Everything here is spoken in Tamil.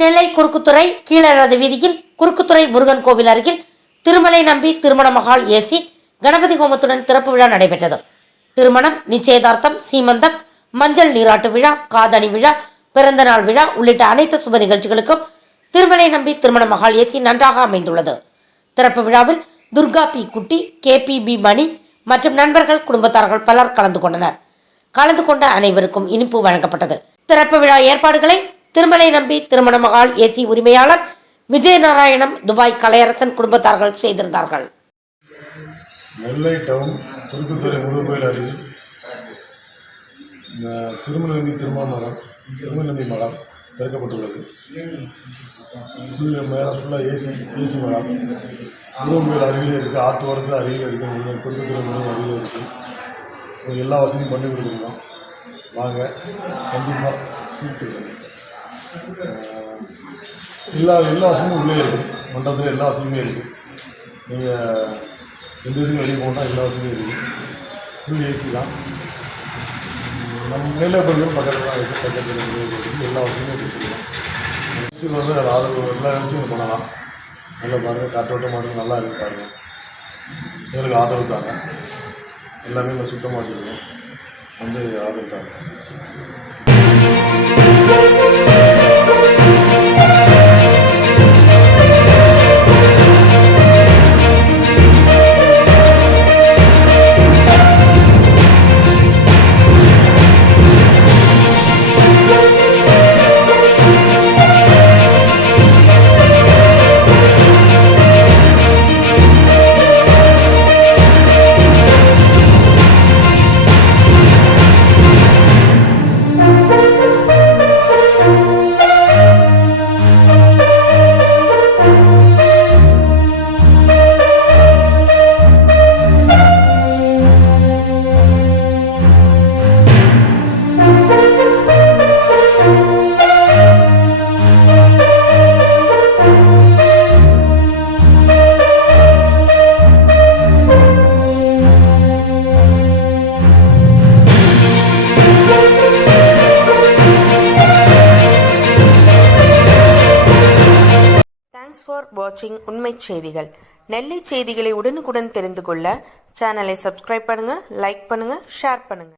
நெல்லை குறுக்குத்துறை கீழரது வீதியில் குறுக்குத்துறை முருகன் கோவில் அருகில் திருமலை நம்பி திருமண மகால் ஏசி கணபதி ஹோமத்துடன் திறப்பு விழா நடைபெற்றது. திருமணம், நிச்சயதார்த்தம், சீமந்தம், மஞ்சள் நீராட்டு விழா, காதணி விழா, பிறந்தநாள் விழா உள்ளிட்ட அனைத்து சுப நிகழ்ச்சிகளுக்கும் திருமலை நம்பி திருமண மகால் ஏசி நன்றாக அமைந்துள்ளது. திறப்பு விழாவில் துர்கா பி குட்டி, KPB மணி மற்றும் நண்பர்கள், குடும்பத்தார்கள் பலர் கலந்து கொண்டனர். கலந்து கொண்ட அனைவருக்கும் இனிப்பு வழங்கப்பட்டது. திறப்பு விழா ஏற்பாடுகளை திருமலை நம்பி திருமண மகால் ஏசி உரிமையாளர் விஜயநாராயணம், துபாய் கலையரசன் குடும்பத்தார்கள் செய்திருந்தார்கள். நெல்லை டவுன் குறுக்குத்துறை முருகன் கோயில் அருகில் திருமலை நம்பி மகால் திறக்கப்பட்டுள்ளது. மேலே ஃபுல்லாக ஏசி மகால் முருகன் கோயில் அருகில் இருக்குது. ஆற்றோரத்தில் அருகில் இருக்குது. குறுக்குத்துறை முருகன் அருகில் இருக்குது. எல்லா வசதியும் பண்ணி கொடுத்துருக்கோம். வாங்க, கண்டிப்பாக சீர்த்து எல்லா வசதியும் உள்ளே இருக்குது. மண்டபத்தில் எல்லா வசதியுமே இருக்குது. நீங்கள் எந்த இதுக்கும் வெளியே போனால் எல்லா வசதியும் இருக்குது. ஃபுல் ஏசி தான். நம்ம நெல்லை பகுதியும் பக்கத்தில் தான் இருக்குது. பக்கத்தில் எல்லா வசதியுமே கொடுத்துருக்கோம். நிச்சயம் வந்து அது ஆதரவு எல்லா நிகழ்ச்சியும் பண்ணலாம். நல்லா பாருங்கள், காற்றோட்டமாக இருக்குது, நல்லா இருக்குது பாருங்கள். எங்களுக்கு ஆதரவு தாங்க. எல்லாமே நம்ம சுத்தமாக வச்சுருக்கோம். வந்து ஆதரவு தாங்க. For watching உண்மை செய்திகள். நெல்லை செய்திகளை உடனுக்குடன் தெரிந்து கொள்ள சேனலை சப்ஸ்கிரைப் பண்ணுங்க, லைக் பண்ணுங்க, ஷேர் பண்ணுங்க.